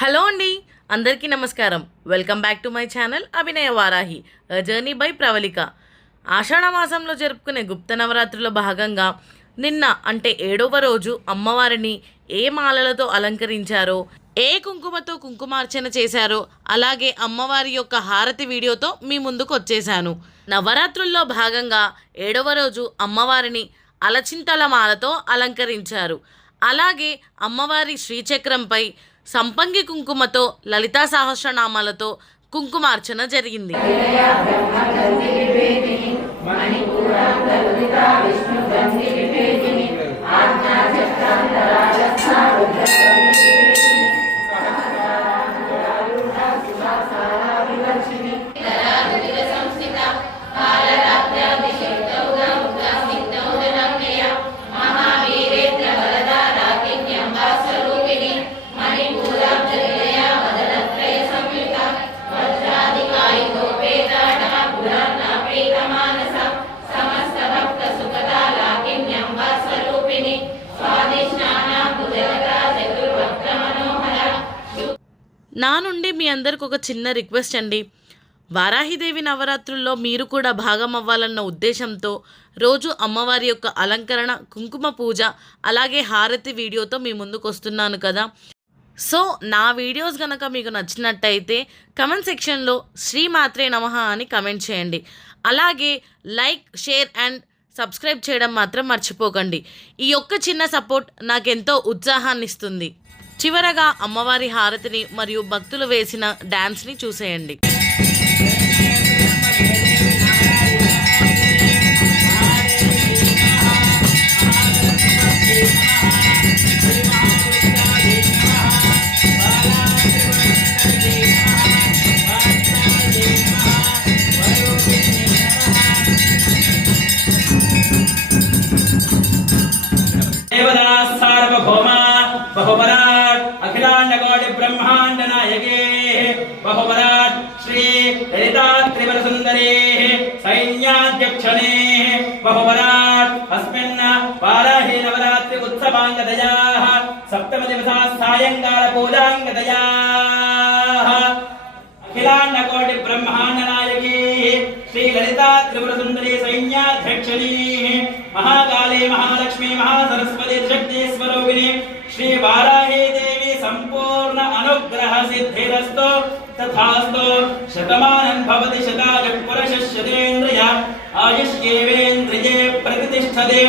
Hello అండి, అందరికీ నమస్కారం. Welcome back to my channel Abhinaya Varahi journey by Pravalika. ఆషాఢ మాసంలో జరుపుకునే గుప్త నవరాత్రిలో భాగంగా నిన్న అంటే 7వ రోజు అమ్మవారిని ఏ మాలలతో అలంకరించారో, ఏ కుంకుమతో కుంకుమార్చన చేశారో, అలాగే అమ్మవారి యొక్క హారతి వీడియోతో మీ ముందుకు వచ్చేసాను. నవరాత్రుల్లో భాగంగా 7వ రోజు అమ్మవారిని అలచింతల మాలతో అలంకరించారు. అలాగే అమ్మవారి శ్రీచక్రంపై సంపంగి కుంకుమతో లలితా సహస్రనామాలతో కుంకుమార్చన జరిగింది. నా నుండి మీ అందరికి ఒక చిన్న రిక్వెస్ట్ అండి. వారాహిదేవి నవరాత్రుల్లో మీరు కూడా భాగం అవ్వాలన్న ఉద్దేశంతో రోజు అమ్మవారి యొక్క అలంకరణ, కుంకుమ పూజ, అలాగే హారతి వీడియోతో మీ ముందుకు వస్తున్నాను కదా. సో నా వీడియోస్ కనుక మీకు నచ్చినట్టయితే కమెంట్ సెక్షన్లో శ్రీమాత్రే నమః అని కమెంట్ చేయండి. అలాగే లైక్, షేర్ అండ్ సబ్స్క్రైబ్ చేయడం మాత్రం మర్చిపోకండి. ఈ యొక్క చిన్న సపోర్ట్ నాకెంతో ఉత్సాహాన్ని ఇస్తుంది. చివరగా అమ్మవారి హారతిని మరియు భక్తులు వేసిన డాన్స్ని చూసేయండి. बहुवराट अखिलांड कोटि ब्रह्मांड नायके बहुवराट श्री ललिता त्रिपुर सुंदरी सैन्याध्यक्षणे बहुवराट अस्मिन् वाराही नवरात्रि उत्सवांगतयाः सप्तम दिवसा सायंकाल पूजांगतयाः अखिलांड कोटि ब्रह्मांड नायके श्री ललिता त्रिपुर सुंदरी सैन्याध्यक्षणे महाकाली महालक्ष्मी महासरस्वती शक्ति स्वरूपिणी श्री वाराही देवी संपूर्ण अनुग्रह सिद्धिरस्तु तथास्तु शतमानं भवति शतायुः पुरुषः शतेन्द्रिय आयुष्येवेन्द्रिये प्रतिष्ठते।